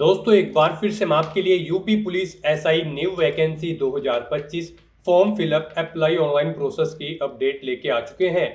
दोस्तों एक बार फिर से हम आपके लिए UP police SI new vacancy 2025 form fill up apply online process की अपडेट लेके आ चुके हैं।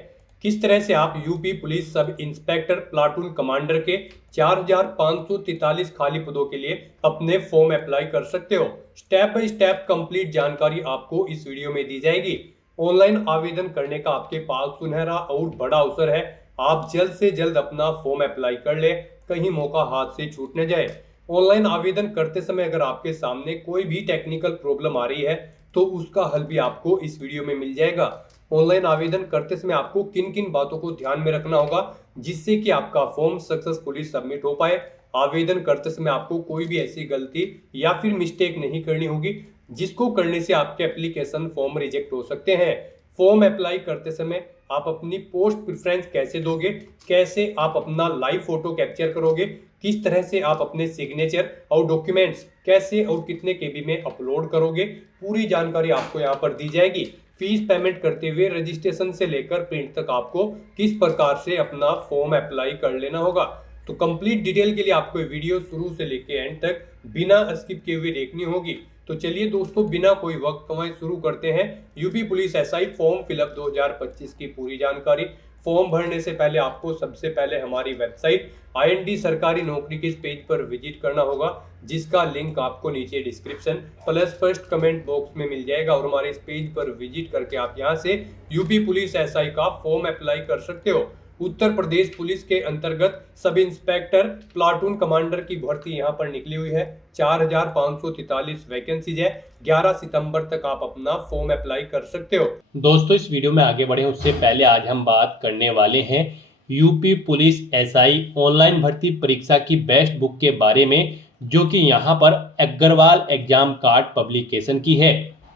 किस तरह से आप UP police sub inspector platoon commander के 4543 खाली पदों के लिए अपने फॉर्म अप्लाई कर सकते हो। स्टेप बाय स्टेप कंप्लीट जानकारी आपको इस वीडियो में दी जाएगी। ऑनलाइन आवेदन करने का आपके पास सुनहरा और बड़ा अवसर है। आप जल्द से जल्द अपना फॉर्म अप्लाई कर ले, कहीं मौका हाथ से छूट न जाए। ऑनलाइन आवेदन करते समय अगर आपके सामने कोई भी टेक्निकल प्रॉब्लम आ रही है तो उसका हल भी आपको इस वीडियो में मिल जाएगा। ऑनलाइन आवेदन करते समय आपको किन किन बातों को ध्यान में रखना होगा जिससे कि आपका फॉर्म सक्सेसफुली सबमिट हो पाए। आवेदन करते समय आपको कोई भी ऐसी गलती या फिर मिस्टेक नहीं करनी होगी जिसको करने से आपके एप्लीकेशन फॉर्म रिजेक्ट हो सकते हैं। फॉर्म अप्लाई करते समय आप अपनी पोस्ट प्रेफरेंस कैसे दोगे, कैसे आप अपना लाइव फोटो कैप्चर करोगे, किस तरह से आप अपने सिग्नेचर और डॉक्यूमेंट्स कैसे और कितने केबी में अपलोड करोगे, पूरी जानकारी आपको यहाँ पर दी जाएगी। फीस पेमेंट करते हुए रजिस्ट्रेशन से लेकर प्रिंट तक आपको किस प्रकार से अपना फॉर्म अप्लाई कर लेना होगा। तो कंप्लीट डिटेल के लिए आपको वीडियो शुरू से लेकर एंड तक बिना स्किप किए हुए देखनी होगी। तो चलिए दोस्तों बिना कोई वक्त गंवाए शुरू करते हैं UP police SI form fill up 2025 की पूरी जानकारी। फॉर्म भरने से पहले आपको सबसे पहले हमारी वेबसाइट आईएनडी सरकारी नौकरी के इस पेज पर विजिट करना होगा, जिसका लिंक आपको नीचे description plus first comment box में मिल जाएगा। और हमारे इस पेज पर विजिट करके आप यहां से यूपी पुलिस एसआई का फॉर्म अप्लाई कर सकते हो। उत्तर प्रदेश पुलिस के अंतर्गत सब इंस्पेक्टर प्लाटून कमांडर की भर्ती यहां पर निकली हुई है। 4543 वैकेंसीज है। 11 सितंबर तक आप अपना फॉर्म अप्लाई कर सकते हो। दोस्तों इस वीडियो में आगे बढ़े उससे पहले आज हम बात करने वाले हैं यूपी पुलिस एसआई ऑनलाइन भर्ती परीक्षा की बेस्ट बुक के बारे में, जो कि यहाँ पर अग्रवाल एग्जाम कार्ड पब्लिकेशन की है।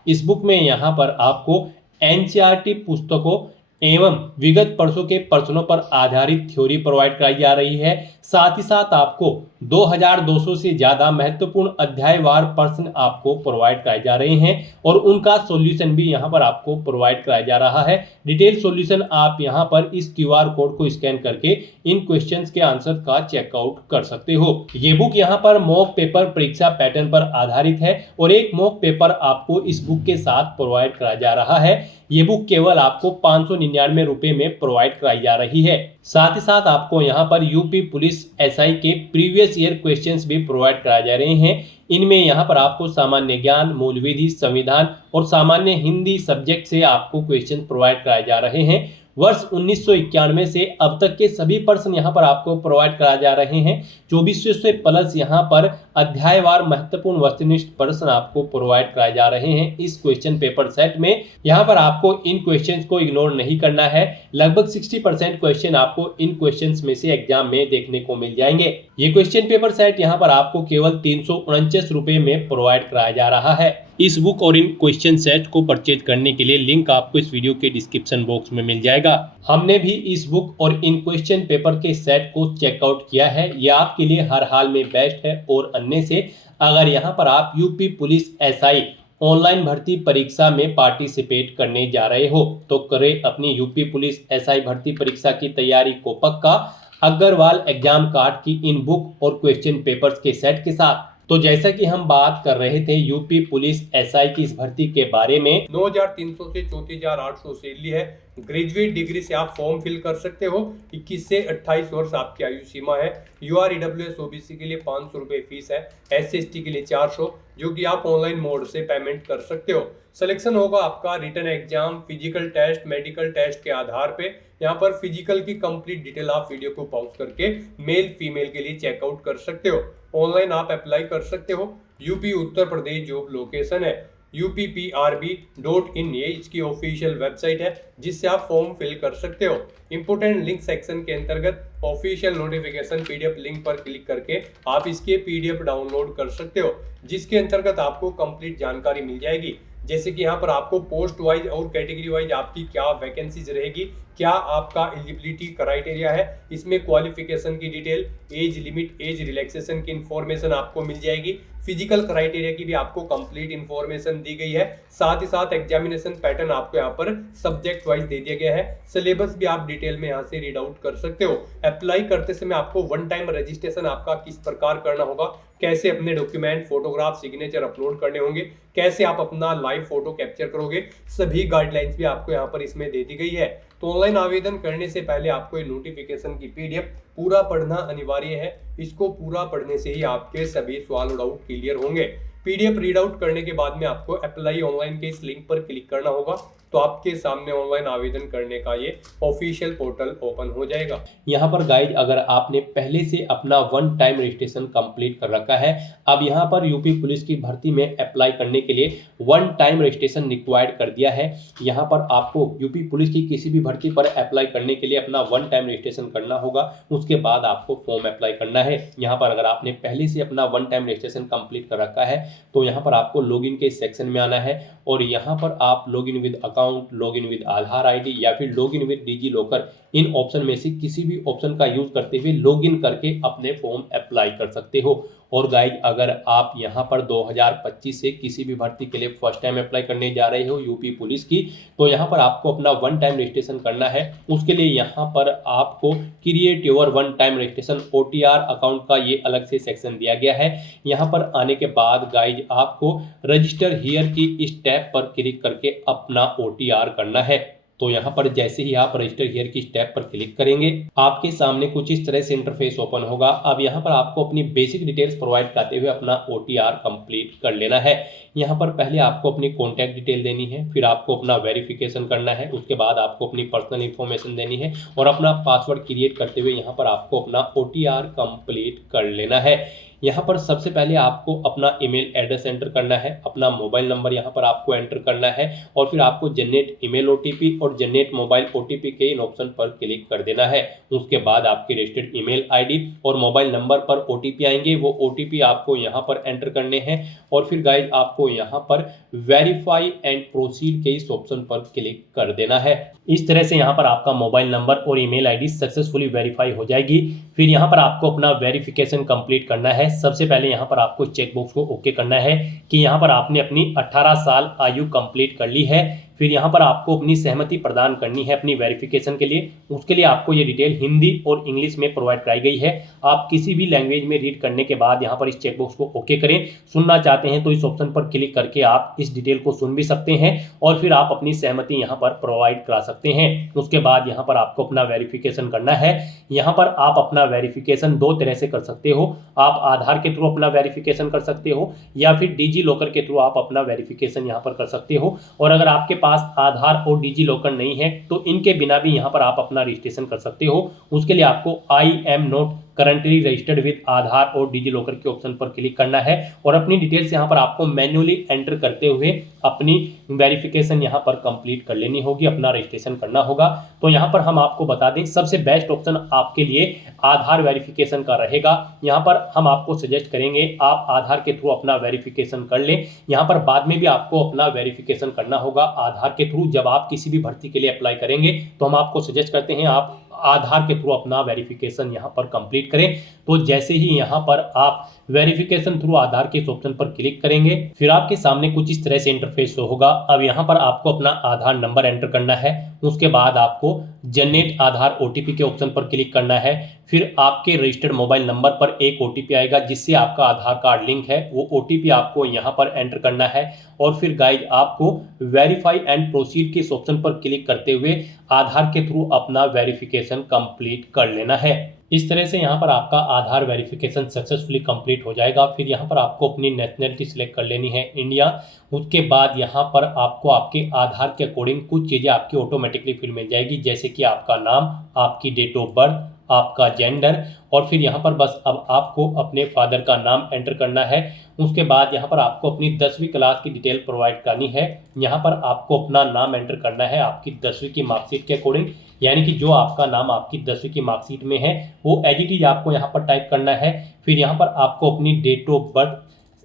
इस बुक में यहाँ पर आपको एनसीईआरटी पुस्तकों एवं विगत वर्षों के प्रश्नों पर आधारित थ्योरी प्रोवाइड कराई जा रही है। साथ ही साथ आपको 2200 से ज़्यादा महत्वपूर्ण अध्यायवार प्रश्न आपको प्रोवाइड कराए जा रहे हैं और उनका सॉल्यूशन भी यहां पर आपको प्रोवाइड कराया जा रहा है। डिटेल सॉल्यूशन आप यहां पर इस क्यूआर कोड को स्कैन करके इन क्वेश्चंस के आंसर का चेकआउट कर सकते हो। ये बुक यहां पर मॉक पेपर परीक्षा पैटर्न पर आधारित है और एक मॉक पेपर आपको इस बुक के साथ प्रोवाइड कराया जा रहा है। ये बुक केवल आपको 599 रुपए में प्रोवाइड कराई जा रही है। साथ ही साथ आपको यहाँ पर यूपी पुलिस एसआई के प्रीवियस ईयर क्वेश्चंस भी प्रोवाइड कराए जा रहे हैं। इनमें यहाँ पर आपको सामान्य ज्ञान, मूल विधि, संविधान और सामान्य हिंदी सब्जेक्ट से आपको क्वेश्चन प्रोवाइड कराए जा रहे हैं। वर्ष 1991 से अब तक के सभी प्रश्न यहाँ पर आपको प्रोवाइड कराए जा रहे हैं। 2400 से प्लस यहाँ पर अध्यायवार महत्वपूर्ण वस्तुनिष्ठ प्रश्न आपको प्रोवाइड कराए जा रहे हैं। इस क्वेश्चन पेपर सेट में यहाँ पर आपको इन क्वेश्चंस को इग्नोर नहीं करना है। लगभग 60% क्वेश्चन आपको इन क्वेश्चंस में से एग्जाम में देखने को मिल जाएंगे। ये क्वेश्चन पेपर सेट यहाँ पर आपको केवल 349 रुपए में प्रोवाइड कराया जा रहा है। इस बुक और इन क्वेश्चन सेट को परचेज करने के लिए लिंक आपको इस वीडियो के डिस्क्रिप्शन बॉक्स में मिल जाएगा। हमने भी इस बुक और इन क्वेश्चन पेपर के सेट को चेकआउट किया है। यह आपके लिए हर हाल में बेस्ट है और अन्य से अगर यहाँ पर आप यूपी पुलिस एसआई ऑनलाइन भर्ती परीक्षा में पार्टिसिपेट करने जा रहे हो तो करें अपनी यूपी पुलिस एसआई भर्ती परीक्षा की तैयारी को पक्का अग्रवाल एग्जाम कार्ड की इन बुक और क्वेश्चन पेपर्स के सेट के साथ। तो जैसा कि हम बात कर रहे थे यूपी पुलिस एसआई की इस भर्ती के बारे में, 9300 से 34800 सैलरी है। ग्रेजुएट डिग्री से आप फॉर्म फिल कर सकते हो। 21 से 28 वर्ष आपकी आयु सीमा है। यूआरईडब्ल्यूएस ओबीसी के लिए 500 रुपये फीस है। एससी/एसटी के लिए 400, जो कि आप ऑनलाइन मोड से पेमेंट कर सकते हो। सिलेक्शन होगा आपका written exam, physical test, medical test के आधार पे। यहाँ पर फिजिकल की कंप्लीट डिटेल आप वीडियो को पॉज करके मेल फीमेल के लिए चेकआउट कर सकते हो। ऑनलाइन आप अप्लाई कर सकते हो। UP Uttar Pradesh job location है UPPRB.in, ये इसकी ऑफिशियल वेबसाइट है जिससे आप फॉर्म फिल कर सकते हो। इंपोर्टेंट लिंक सेक्शन के अंतर्गत ऑफिशियल नोटिफिकेशन पीडीएफ लिंक पर क्लिक करके आप इसके पीडीएफ डाउनलोड कर सकते हो, जिसके अंतर्गत आपको कंप्लीट जानकारी मिल जाएगी। जैसे कि यहाँ पर आपको पोस्ट वाइज और कैटेगरी वाइज आपकी क्या वैकेंसीज रहेगी, क्या आपका एलिजिबिलिटी क्राइटेरिया है, इसमें क्वालिफिकेशन की detail, age limit, age relaxation की इंफॉर्मेशन आपको मिल जाएगी। फिजिकल क्राइटेरिया की भी आपको कंप्लीट इंफॉर्मेशन दी गई है। साथ ही साथ एग्जामिनेशन पैटर्न आपको यहाँ पर सब्जेक्ट वाइज दे दिया गया है। सिलेबस भी आप डिटेल में यहाँ से रीड आउट कर सकते हो। अप्लाई करते समय आपको वन टाइम रजिस्ट्रेशन आपका किस प्रकार करना होगा, कैसे अपने डॉक्यूमेंट, फोटोग्राफ, सिग्नेचर अपलोड करने होंगे, कैसे आप अपना लाइव फोटो कैप्चर करोगे, सभी गाइडलाइंस भी आपको यहाँ पर इसमें दे दी गई है। तो ऑनलाइन आवेदन करने से पहले आपको ये नोटिफिकेशन की पीडीएफ पूरा पढ़ना अनिवार्य है। इसको पूरा पढ़ने से ही आपके सभी सवाल और डाउट क्लियर होंगे। पीडीएफ रीड आउट करने के बाद में आपको अप्लाई ऑनलाइन के इस लिंक पर क्लिक करना होगा, तो आपके सामने ऑनलाइन आवेदन करने का ये ऑफिशियल पोर्टल ओपन हो जाएगा। यहाँ पर गाइज अगर आपने पहले से अपना वन टाइम रजिस्ट्रेशन कंप्लीट कर रखा है, अब यहाँ पर यूपी पुलिस की भर्ती में अप्लाई करने के लिए वन टाइम रजिस्ट्रेशन रिक्वायर्ड कर दिया है। यहाँ पर आपको यूपी पुलिस की किसी भी भर्ती पर अप्लाई करने के लिए अपना वन टाइम रजिस्ट्रेशन करना होगा, उसके बाद आपको फॉर्म अप्लाई करना है। यहाँ पर अगर आपने पहले से अपना वन टाइम रजिस्ट्रेशन कंप्लीट कर रखा है तो यहाँ पर आपको लॉगिन के सेक्शन में आना है और यहाँ पर आप login with account, login with Aadhaar ID या फिर लॉगिन विद डिजी लॉकर, इन ऑप्शन में से किसी भी ऑप्शन का यूज करते हुए लॉगिन करके अपने फॉर्म अप्लाई कर सकते हो। और गाइज अगर आप यहाँ पर 2025 से किसी भी भर्ती के लिए फर्स्ट टाइम अप्लाई करने जा रहे हो यूपी पुलिस की, तो यहाँ पर आपको अपना वन टाइम रजिस्ट्रेशन करना है। उसके लिए यहाँ पर आपको create your one time registration OTR account का ये अलग से सेक्शन दिया गया है। यहाँ पर आने के बाद गाइज आपको रजिस्टर हियर की इस टैब पर क्लिक करके अपना OTR करना है। तो यहाँ पर जैसे ही आप रजिस्टर हियर की स्टेप पर क्लिक करेंगे आपके सामने कुछ इस तरह से इंटरफेस ओपन होगा। अब यहाँ पर आपको अपनी बेसिक डिटेल्स प्रोवाइड करते हुए अपना OTR कंप्लीट कर लेना है। यहाँ पर पहले आपको अपनी कॉन्टैक्ट डिटेल देनी है, फिर आपको अपना वेरिफिकेशन करना है, उसके बाद आपको अपनी पर्सनल इंफॉर्मेशन देनी है और अपना पासवर्ड क्रिएट करते हुए यहाँ पर आपको अपना OTR कंप्लीट कर लेना है। यहाँ पर सबसे पहले आपको अपना ईमेल एड्रेस एंटर करना है, अपना मोबाइल नंबर यहाँ पर आपको एंटर करना है और फिर आपको जनरेट ईमेल OTP और जनरेट मोबाइल OTP के इन ऑप्शन पर क्लिक कर देना है। उसके बाद आपकी रजिस्टर्ड ईमेल आईडी और मोबाइल नंबर पर OTP आएंगे, वो OTP आपको यहाँ पर एंटर करने हैं और फिर गाइज आपको यहाँ पर वेरीफाई एंड प्रोसीड के इस ऑप्शन पर क्लिक कर देना है। इस तरह से यहाँ पर आपका मोबाइल नंबर और ईमेल आईडी सक्सेसफुली वेरीफाई हो जाएगी। फिर यहाँ पर आपको अपना वेरिफिकेशन कंप्लीट करना है। सबसे पहले यहाँ पर आपको चेक बॉक्स को ओके करना है कि यहाँ पर आपने अपनी 18 साल आयु कंप्लीट कर ली है। फिर यहाँ पर आपको अपनी सहमति प्रदान करनी है अपनी वेरिफिकेशन के लिए। उसके लिए आपको ये डिटेल हिंदी और इंग्लिश में प्रोवाइड कराई गई है। आप किसी भी लैंग्वेज में रीड करने के बाद यहाँ पर इस चेकबॉक्स को ओके करें। सुनना चाहते हैं तो इस ऑप्शन पर क्लिक करके आप इस डिटेल को सुन भी सकते हैं और फिर आप अपनी सहमति यहाँ पर प्रोवाइड करा सकते हैं। उसके बाद यहाँ पर आपको अपना वेरिफिकेशन करना है। यहाँ पर आप अपना वेरिफिकेशन दो तरह से कर सकते हो। आप आधार के थ्रू अपना वेरिफिकेशन कर सकते हो या फिर डिजी लॉकर के थ्रू आप अपना वेरिफिकेशन यहाँ पर कर सकते हो। और अगर आपके पास आधार और डिजी लॉकर नहीं है तो इनके बिना भी यहाँ पर आप अपना रजिस्ट्रेशन कर सकते हो। उसके लिए आपको I am not currently registered with Aadhaar और डिजी लॉकर के ऑप्शन पर क्लिक करना है और अपनी डिटेल्स यहाँ पर आपको मैन्युअली एंटर करते हुए अपनी वेरिफिकेशन यहाँ पर कंप्लीट कर लेनी होगी, अपना रजिस्ट्रेशन करना होगा। तो यहाँ पर हम आपको बता दें सबसे बेस्ट ऑप्शन आपके लिए आधार वेरिफिकेशन का रहेगा। यहाँ पर हम आपको सजेस्ट करेंगे आप आधार के थ्रू अपना वेरिफिकेशन कर लें। यहाँ पर बाद में भी आपको अपना वेरिफिकेशन करना होगा आधार के थ्रू। जब आप किसी भी भर्ती के लिए अप्लाई करेंगे तो हम आपको सजेस्ट करते हैं आप आधार के थ्रू अपना वेरिफिकेशन यहाँ पर कंप्लीट करें। तो जैसे ही यहाँ पर आप वेरिफिकेशन थ्रू आधार के इस ऑप्शन पर क्लिक करेंगे फिर आपके सामने कुछ इस तरह से इंटरफेस होगा। अब यहाँ पर आपको अपना आधार नंबर एंटर करना है। उसके बाद आपको जनरेट आधार OTP के ऑप्शन पर क्लिक करना है। फिर आपके रजिस्टर्ड मोबाइल नंबर पर एक OTP आएगा जिससे आपका आधार कार्ड लिंक है, वो OTP आपको यहाँ पर एंटर करना है और फिर गाइज आपको वेरीफाई एंड प्रोसीड के इस ऑप्शन पर क्लिक करते हुए आधार के थ्रू अपना वेरिफिकेशन कंप्लीट कर लेना है। इस तरह से यहाँ पर आपका आधार वेरिफिकेशन सक्सेसफुली कंप्लीट हो जाएगा। फिर यहाँ पर आपको अपनी नेशनलिटी सिलेक्ट कर लेनी है इंडिया। उसके बाद यहाँ पर आपको आपके आधार के अकॉर्डिंग कुछ चीज़ें आपकी ऑटोमेटिकली फिल मिल जाएगी, जैसे कि आपका नाम, आपकी डेट ऑफ बर्थ, आपका जेंडर और फिर यहाँ पर बस अब आपको अपने फादर का नाम एंटर करना है। उसके बाद यहाँ पर आपको अपनी 10वीं क्लास की डिटेल प्रोवाइड करनी है। यहाँ पर आपको अपना नाम एंटर करना है आपकी 10वीं की मार्कशीट के अकॉर्डिंग, यानी कि जो आपका नाम आपकी 10वीं की मार्कशीट में है वो एज इट इज आपको यहाँ पर टाइप करना है। फिर यहाँ पर आपको अपनी डेट ऑफ बर्थ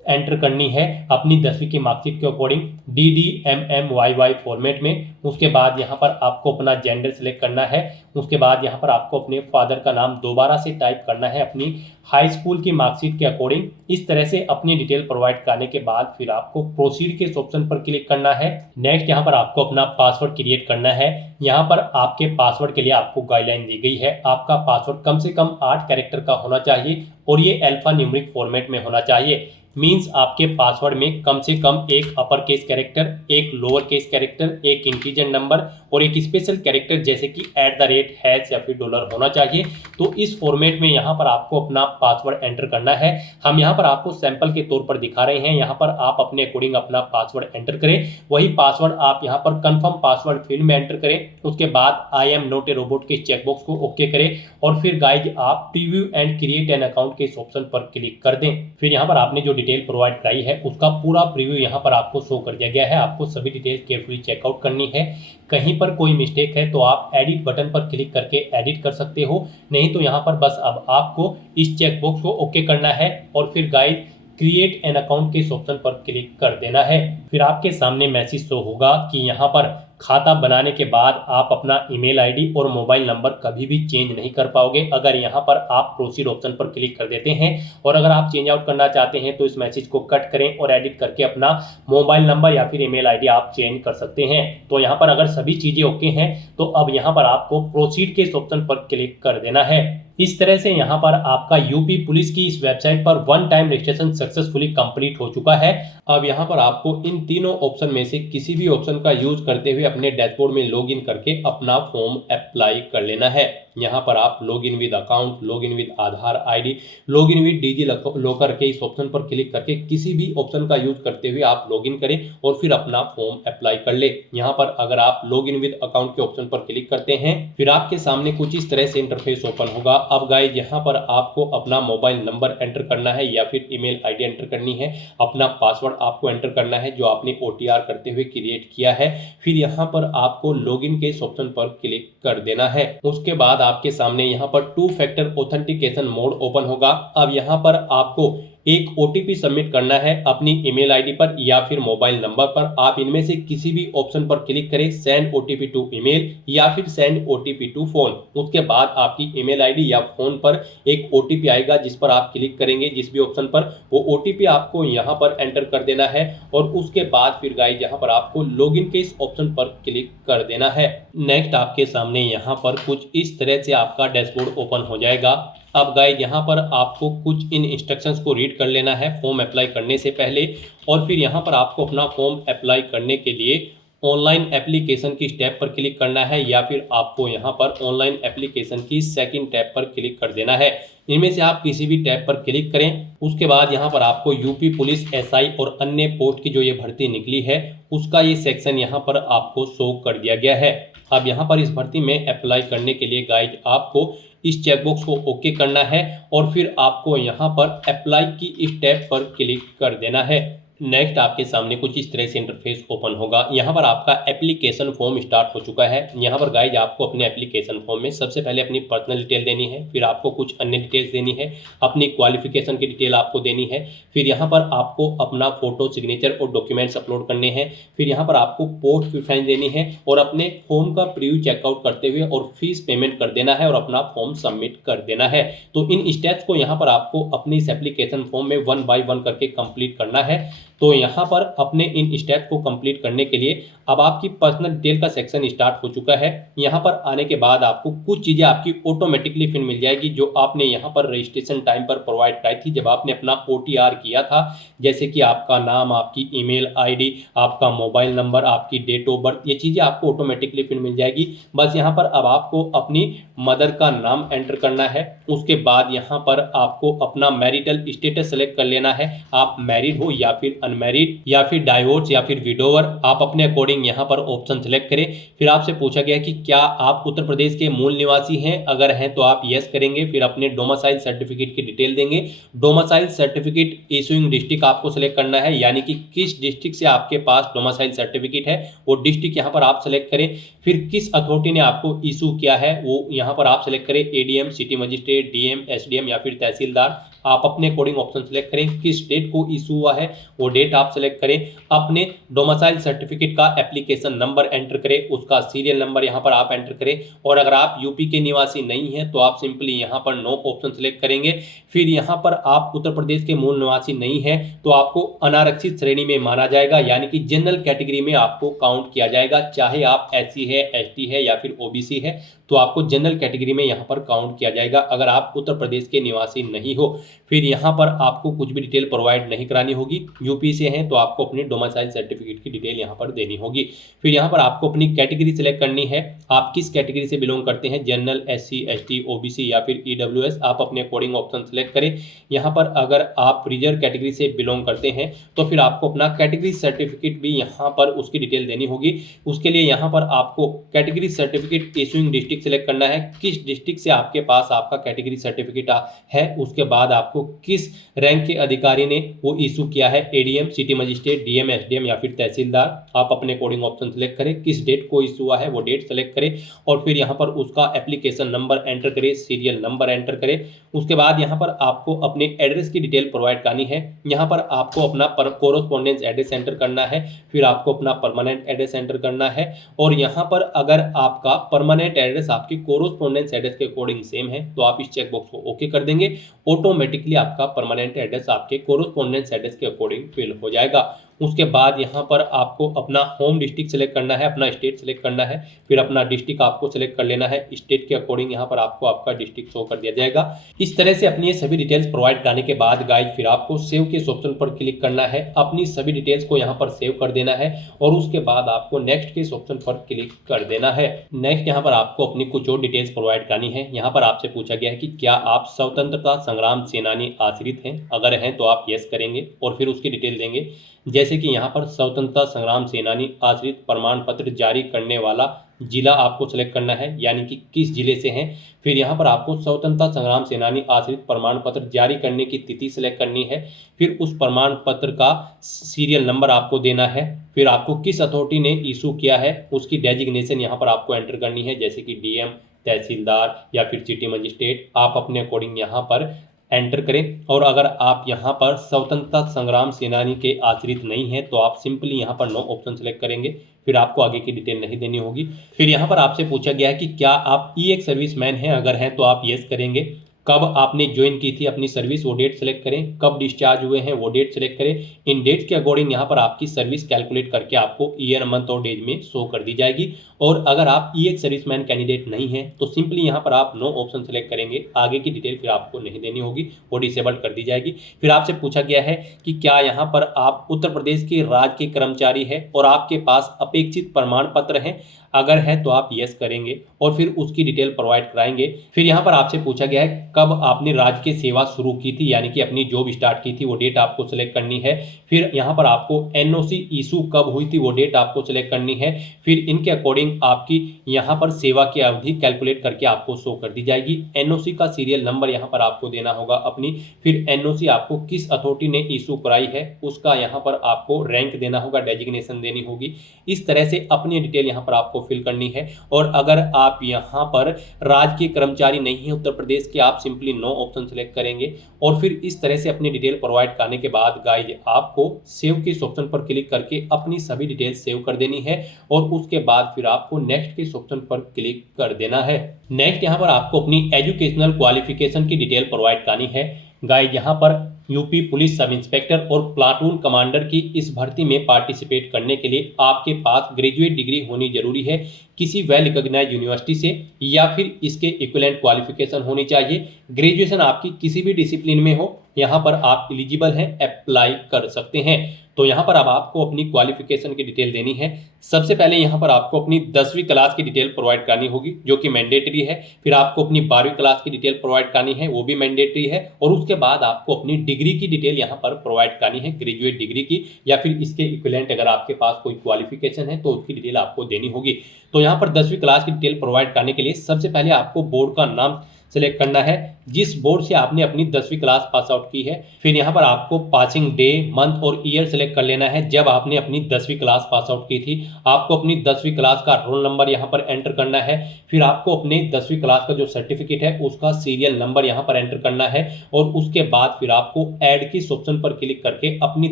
एंटर करनी है अपनी 10वीं की मार्कशीट के अकॉर्डिंग DDMMYY फॉर्मेट में। उसके बाद यहाँ पर आपको अपना जेंडर सेलेक्ट करना है। उसके बाद यहाँ पर आपको अपने फादर का नाम दोबारा से टाइप करना है अपनी हाई स्कूल की मार्कशीट के अकॉर्डिंग। इस तरह से अपनी डिटेल प्रोवाइड करने के बाद फिर आपको प्रोसीड के इस ऑप्शन पर क्लिक करना है। नेक्स्ट यहाँ पर आपको अपना पासवर्ड क्रिएट करना है। यहाँ पर आपके पासवर्ड के लिए आपको गाइडलाइन दी गई है। आपका पासवर्ड कम से कम 8 कैरेक्टर का होना चाहिए और ये अल्फा न्यूमेरिक फॉर्मेट में होना चाहिए। मीन्स आपके पासवर्ड में कम से कम एक अपर केस कैरेक्टर, एक लोअर केस कैरेक्टर, एक इंटीजर नंबर और एक स्पेशल कैरेक्टर जैसे कि @ हैश या फिर डॉलर होना चाहिए। तो इस फॉर्मेट में यहाँ पर आपको अपना पासवर्ड एंटर करना है। हम यहाँ पर आपको सैंपल के तौर पर दिखा रहे हैं। यहाँ पर आप अपने अकॉर्डिंग अपना पासवर्ड एंटर करें। वही पासवर्ड आप यहाँ पर कंफर्म पासवर्ड फील्ड में एंटर करें। उसके बाद आई एम नॉट ए रोबोट के चेकबॉक्स को ओके करें और फिर गाइज आप preview and create an account के इस ऑप्शन पर क्लिक कर दें। फिर यहाँ पर आपने जो डिटेल प्रोवाइड कराई है उसका पूरा प्रीव्यू यहाँ पर आपको शो कर दिया गया है। आपको सभी डिटेल्स केयरफुली चेकआउट करनी है। कहीं पर कोई मिस्टेक है तो आप एडिट बटन पर क्लिक करके एडिट कर सकते हो, नहीं तो यहाँ पर बस अब आपको इस चेकबॉक्स को ओके करना है और फिर गाइड क्रिएट एन अकाउंट के इस ऑप्शन पर क्लिक कर देना है। फिर आपके सामने मैसेज शो होगा कि यहाँ पर खाता बनाने के बाद आप अपना ईमेल आईडी और मोबाइल नंबर कभी भी चेंज नहीं कर पाओगे अगर यहाँ पर आप प्रोसीड ऑप्शन पर क्लिक कर देते हैं। और अगर आप चेंज आउट करना चाहते हैं तो इस मैसेज को कट करें और एडिट करके अपना मोबाइल नंबर या फिर ईमेल आईडी आप चेंज कर सकते हैं। तो यहाँ पर अगर सभी चीज़ें ओके हैं तो अब यहाँ पर आपको प्रोसीड के इस ऑप्शन पर क्लिक कर देना है। इस तरह से यहाँ पर आपका यूपी पुलिस की इस वेबसाइट पर one time registration successfully complete हो चुका है। अब यहाँ पर आपको इन तीनों ऑप्शन में से किसी भी ऑप्शन का यूज करते हुए अपने डैशबोर्ड में लॉगिन करके अपना फॉर्म अप्लाई कर लेना है। यहाँ पर आप login with account, login with Aadhaar ID, login with DigiLocker के इस ऑप्शन पर क्लिक करके किसी भी ऑप्शन का यूज करते हुए आप लॉगिन करें और फिर अपना फॉर्म अप्लाई कर ले। यहाँ पर अगर आप लॉगिन विद अकाउंट के ऑप्शन पर क्लिक करते हैं फिर आपके सामने कुछ इस तरह से इंटरफेस ओपन होगा। अब गाइस यहाँ पर आपको अपना मोबाइल नंबर एंटर करना है या फिर ईमेल आईडी एंटर करनी है। अपना पासवर्ड आपको एंटर करना है जो आपने OTR करते हुए क्रिएट किया है। फिर यहाँ पर आपको लॉगिन के इस ऑप्शन पर क्लिक कर देना है। उसके बाद आपके सामने यहाँ पर 2 फैक्टर ऑथेंटिकेशन मोड ओपन होगा। अब यहाँ पर आपको एक OTP सबमिट करना है अपनी ईमेल आईडी पर या फिर मोबाइल नंबर पर। आप इनमें से किसी भी ऑप्शन पर क्लिक करें, सेंड OTP टू ईमेल या फिर सेंड OTP टू फोन। उसके बाद आपकी ईमेल आईडी या फोन पर एक OTP आएगा जिस पर आप क्लिक करेंगे जिस भी ऑप्शन पर, वो OTP आपको यहाँ पर एंटर कर देना है और उसके बाद फिर गाइस यहाँ पर आपको लॉगिन के इस ऑप्शन पर क्लिक कर देना है। नेक्स्ट आपके सामने यहाँ पर कुछ इस तरह से आपका डैशबोर्ड ओपन हो जाएगा। अब गाइस यहाँ पर आपको कुछ इन इंस्ट्रक्शंस को रीड कर लेना है फॉर्म अप्लाई करने से पहले और फिर यहाँ पर आपको अपना फॉर्म अप्लाई करने के लिए ऑनलाइन एप्लीकेशन की स्टेप पर क्लिक करना है या फिर आपको यहाँ पर ऑनलाइन एप्लीकेशन की सेकंड टैब पर क्लिक कर देना है। इनमें से आप किसी भी टैब पर क्लिक करें। उसके बाद यहाँ पर आपको यूपी पुलिस SI और अन्य पोस्ट की जो ये भर्ती निकली है उसका ये सेक्शन यहाँ पर आपको शो कर दिया गया है। अब यहाँ पर इस भर्ती में अप्लाई करने के लिए गाइड आपको इस चेकबॉक्स को ओके करना है और फिर आपको यहाँ पर अप्लाई की इस टैब पर क्लिक कर देना है। नेक्स्ट आपके सामने कुछ इस तरह से इंटरफेस ओपन होगा। यहाँ पर आपका एप्लीकेशन फॉर्म स्टार्ट हो चुका है। यहाँ पर गाइज आपको अपने एप्लीकेशन फॉर्म में सबसे पहले अपनी पर्सनल डिटेल देनी है, फिर आपको कुछ अन्य डिटेल्स देनी है, अपनी क्वालिफिकेशन की डिटेल आपको देनी है, फिर यहाँ पर आपको अपना फोटो, सिग्नेचर और डॉक्यूमेंट्स अपलोड करने हैं, फिर यहाँ पर आपको पोस्ट प्रेफरेंस देनी है और अपने फॉर्म का प्रीव्यू चेकआउट करते हुए और फीस पेमेंट कर देना है और अपना फॉर्म सबमिट कर देना है। तो इन स्टेप्स को यहाँ पर आपको अपनी इस एप्लीकेशन फॉर्म में 1 बाय 1 करके कंप्लीट करना है। तो यहाँ पर अपने इन स्टेप को कंप्लीट करने के लिए अब आपकी पर्सनल डिटेल का सेक्शन स्टार्ट हो चुका है। यहाँ पर आने के बाद आपको कुछ चीज़ें आपकी ऑटोमेटिकली फिर मिल जाएगी जो आपने यहाँ पर रजिस्ट्रेशन टाइम पर प्रोवाइड कराई थी जब आपने अपना OTR किया था, जैसे कि आपका नाम, आपकी ईमेल आईडी, आपका मोबाइल नंबर, आपकी डेट ऑफ बर्थ, ये चीज़ें आपको ऑटोमेटिकली फिर मिल जाएगी। बस यहाँ पर अब आपको अपनी मदर का नाम एंटर करना है। उसके बाद यहाँ पर आपको अपना मैरिटल स्टेटस सेलेक्ट कर लेना है, आप मैरिड हो या फिर अनमैरिड या फिर डाइवोर्स या फिर विडोवर, आप अपने अकॉर्डिंग यहाँ पर ऑप्शन सेलेक्ट करें। फिर आपसे पूछा गया कि क्या आप उत्तर प्रदेश के मूल निवासी हैं, अगर हैं तो आप यस करेंगे। फिर अपने डोमिसाइल सर्टिफिकेट की डिटेल देंगे। डोमिसाइल सर्टिफिकेट इशूइंग डिस्ट्रिक्ट आपको सेलेक्ट करना है, यानी कि किस डिस्ट्रिक्ट से आपके पास डोमिसाइल सर्टिफिकेट है वो डिस्ट्रिक्ट यहाँ पर आप सेलेक्ट करें। फिर किस अथॉरिटी ने आपको इशू किया है वो यहाँ पर आप सेलेक्ट करें, ADM, city magistrate, DM, SDM या फिर तहसीलदार। आप अपने अकॉर्डिंग ऑप्शन सेलेक्ट करें। किस डेट को इशू हुआ है वो डेट आप सेलेक्ट करें, अपने डोमिसाइल सर्टिफिकेट का एप्लीकेशन नंबर एंटर करें, उसका सीरियल नंबर यहाँ पर आप एंटर करें। और अगर आप यूपी के निवासी नहीं हैं तो आप सिंपली यहाँ पर नो ऑप्शन सेलेक्ट करेंगे। फिर यहाँ पर आप उत्तर प्रदेश के मूल निवासी नहीं हैं तो आपको अनारक्षित श्रेणी में माना जाएगा, यानी कि जनरल कैटेगरी में आपको काउंट किया जाएगा। चाहे आप SC है, ST है या फिर OBC है तो आपको जनरल कैटेगरी में यहाँ पर काउंट किया जाएगा अगर आप उत्तर प्रदेश के निवासी नहीं हो। फिर यहाँ पर आपको कुछ भी डिटेल प्रोवाइड नहीं करानी होगी। यूपी से हैं तो आपको अपनी डोमिसाइल सर्टिफिकेट की डिटेल यहाँ पर देनी होगी। फिर यहाँ पर आपको अपनी कैटेगरी सिलेक्ट करनी है, आप किस कैटेगरी से बिलोंग करते हैं, जनरल, SC, ST, OBC या फिर EWS, आप अपने अकॉर्डिंग ऑप्शन सेलेक्ट करें। यहाँ पर अगर आप रिजर्व कैटेगरी से बिलोंग करते हैं तो फिर आपको अपना कैटेगरी सर्टिफिकेट भी यहाँ पर उसकी डिटेल देनी होगी। उसके लिए यहाँ पर आपको category certificate issuing district select करना है, किस डिस्ट्रिक्ट से आपके पास आपका कैटेगरी सर्टिफिकेट है। उसके बाद आपको किस रैंक के अधिकारी ने वो इशू किया है, ADM, city magistrate, DM, SDM या फिर तहसीलदार, आप अपने अकॉर्डिंग ऑप्शन सेलेक्ट करें। किस डेट को इशू हुआ है वो डेट सेलेक्ट करें और फिर यहाँ पर उसका एप्लीकेशन नंबर एंटर करें, सीरियल नंबर एंटर करें। उसके बाद यहाँ पर आपको अपने एड्रेस की डिटेल प्रोवाइड करनी है। यहाँ पर आपको अपना कोरोस्पोंडेंस एड्रेस एंटर करना है, फिर आपको अपना परमानेंट एड्रेस एंटर करना है। और यहाँ पर अगर आपका परमानेंट एड्रेस आपकी कोरोस्पोंडेंस एड्रेस के अकॉर्डिंग सेम है तो आप इस चेकबॉक्स को ओके कर देंगे। ऑटोमेटिकली आपका परमानेंट एड्रेस आपके कोरोस्पोंडेंस एड्रेस के अकॉर्डिंग फिल हो जाएगा। उसके बाद यहाँ पर आपको अपना होम डिस्ट्रिक्ट सेलेक्ट करना है, अपना स्टेट सेलेक्ट करना है, फिर अपना डिस्ट्रिक्ट आपको सेलेक्ट कर लेना है। स्टेट के अकॉर्डिंग यहाँ पर आपको आपका डिस्ट्रिक्ट शो कर दिया जाएगा। इस तरह से अपनी ये सभी डिटेल्स प्रोवाइड करने के बाद गाइज फिर आपको सेव के ऑप्शन पर क्लिक करना है, अपनी सभी डिटेल्स को यहाँ पर सेव कर देना है और उसके बाद आपको नेक्स्ट के ऑप्शन पर क्लिक कर देना है। नेक्स्ट यहाँ पर आपको अपनी कुछ और डिटेल्स प्रोवाइड करनी है। यहाँ पर आपसे पूछा गया है कि क्या आप स्वतंत्रता संग्राम सेनानी आश्रित हैं, अगर हैं तो आप यस करेंगे और फिर उसकी डिटेल देंगे। जैसे कि यहाँ पर स्वतंत्रता संग्राम सेनानी आश्रित प्रमाण पत्र जारी करने वाला जिला आपको सेलेक्ट करना है, यानी कि किस जिले से हैं। फिर यहाँ पर आपको स्वतंत्रता संग्राम सेनानी आश्रित प्रमाण पत्र जारी करने की तिथि सेलेक्ट करनी है, फिर उस प्रमाण पत्र का सीरियल नंबर आपको देना है, फिर आपको किस अथॉरिटी ने इशू किया है उसकी डेजिग्नेशन यहाँ पर आपको एंटर करनी है, जैसे कि DM, तहसीलदार या फिर सिटी मजिस्ट्रेट, आप अपने अकॉर्डिंग यहाँ पर एंटर करें। और अगर आप यहाँ पर स्वतंत्रता संग्राम सेनानी के आश्रित नहीं हैं तो आप सिंपली यहाँ पर नो ऑप्शन सेलेक्ट करेंगे, फिर आपको आगे की डिटेल नहीं देनी होगी। फिर यहाँ पर आपसे पूछा गया है कि क्या आप EX सर्विसमैन हैं, अगर हैं तो आप यस करेंगे। कब आपने ज्वाइन की थी अपनी सर्विस वो डेट सेलेक्ट करें, कब डिस्चार्ज हुए हैं वो डेट सेलेक्ट करें। इन डेट्स के अकॉर्डिंग यहाँ पर आपकी सर्विस कैलकुलेट करके आपको ईयर, मंथ और डेज में शो कर दी जाएगी। और अगर आप EX सर्विसमैन कैंडिडेट नहीं हैं तो सिंपली यहाँ पर आप नो ऑप्शन सेलेक्ट करेंगे, आगे की डिटेल फिर आपको नहीं देनी होगी, वो डिसेबल कर दी जाएगी। फिर आपसे पूछा गया है कि क्या यहाँ पर आप उत्तर प्रदेश के राज्य के कर्मचारी हैं और आपके पास अपेक्षित प्रमाण पत्र हैं, अगर है तो आप यस करेंगे और फिर उसकी डिटेल प्रोवाइड कराएंगे। फिर यहाँ पर आपसे पूछा गया है कब आपने राज्य की सेवा शुरू की थी, यानी कि अपनी जॉब स्टार्ट की थी, वो डेट आपको सिलेक्ट करनी है। फिर यहाँ पर आपको NOC इशू कब हुई थी वो डेट आपको सिलेक्ट करनी है। फिर इनके अकॉर्डिंग आपकी यहाँ पर सेवा की अवधि कैलकुलेट करके आपको शो कर दी जाएगी। NOC का सीरियल नंबर यहाँ पर आपको देना होगा अपनी, फिर NOC आपको किस अथॉरिटी ने इशू कराई है उसका यहाँ पर आपको रैंक देना होगा, डेजिग्नेशन देनी होगी। इस तरह से अपनी डिटेल यहाँ पर आपको फिल करनी है। और अगर आप यहाँ पर राज्य के कर्मचारी नहीं है उत्तर प्रदेश के, आप सिंपली नो ऑप्शन सेलेक्ट करेंगे और फिर इस तरह से अपनी डिटेल प्रोवाइड करने के बाद गाइज आपको सेव के ऑप्शन पर क्लिक करके अपनी सभी डिटेल सेव कर देनी है और उसके बाद फिर आपको नेक्स्ट के ऑप्शन पर क्लिक कर देना है। नेक्स्ट यहाँ पर आपको अपनी एजुकेशनल क्वालिफिकेशन की डिटेल प्रोवाइड करनी है। गाइज यहाँ पर यूपी पुलिस सब इंस्पेक्टर और प्लाटून कमांडर की इस भर्ती में पार्टिसिपेट करने के लिए आपके पास ग्रेजुएट डिग्री होनी जरूरी है, किसी वेल रिकॉग्नाइज्ड यूनिवर्सिटी से, या फिर इसके इक्विवेलेंट क्वालिफिकेशन होनी चाहिए। ग्रेजुएशन आपकी किसी भी डिसिप्लिन में हो, यहाँ पर आप एलिजिबल हैं, अप्लाई कर सकते हैं। तो यहाँ पर अब आपको अपनी क्वालिफिकेशन की डिटेल देनी है। सबसे पहले यहाँ पर आपको अपनी 10वीं क्लास की डिटेल प्रोवाइड करनी होगी जो कि मैंडेटरी है। फिर आपको अपनी 12वीं क्लास की डिटेल प्रोवाइड करनी है, वो भी मैंडेटरी है। और उसके बाद आपको अपनी डिग्री की डिटेल यहाँ पर प्रोवाइड करनी है, ग्रेजुएट डिग्री की या फिर इसके इक्विवेलेंट अगर आपके पास कोई क्वालिफिकेशन है तो उसकी डिटेल आपको देनी होगी। तो यहाँ पर 10वीं क्लास की डिटेल प्रोवाइड करने के लिए सबसे पहले आपको बोर्ड का नाम सेलेक्ट करना है। जिस बोर्ड से आपने अपनी 10वीं क्लास पास आउट की है। फिर यहाँ पर आपको पासिंग डे, मंथ और ईयर सेलेक्ट कर लेना है जब आपने अपनी 10वीं क्लास पास आउट की थी। आपको अपनी 10वीं क्लास का रोल नंबर यहाँ पर एंटर करना है। फिर आपको अपनी 10वीं क्लास का जो सर्टिफिकेट है उसका सीरियल नंबर यहाँ पर एंटर करना है और उसके बाद फिर आपको ऐड किस ऑप्शन पर क्लिक करके अपनी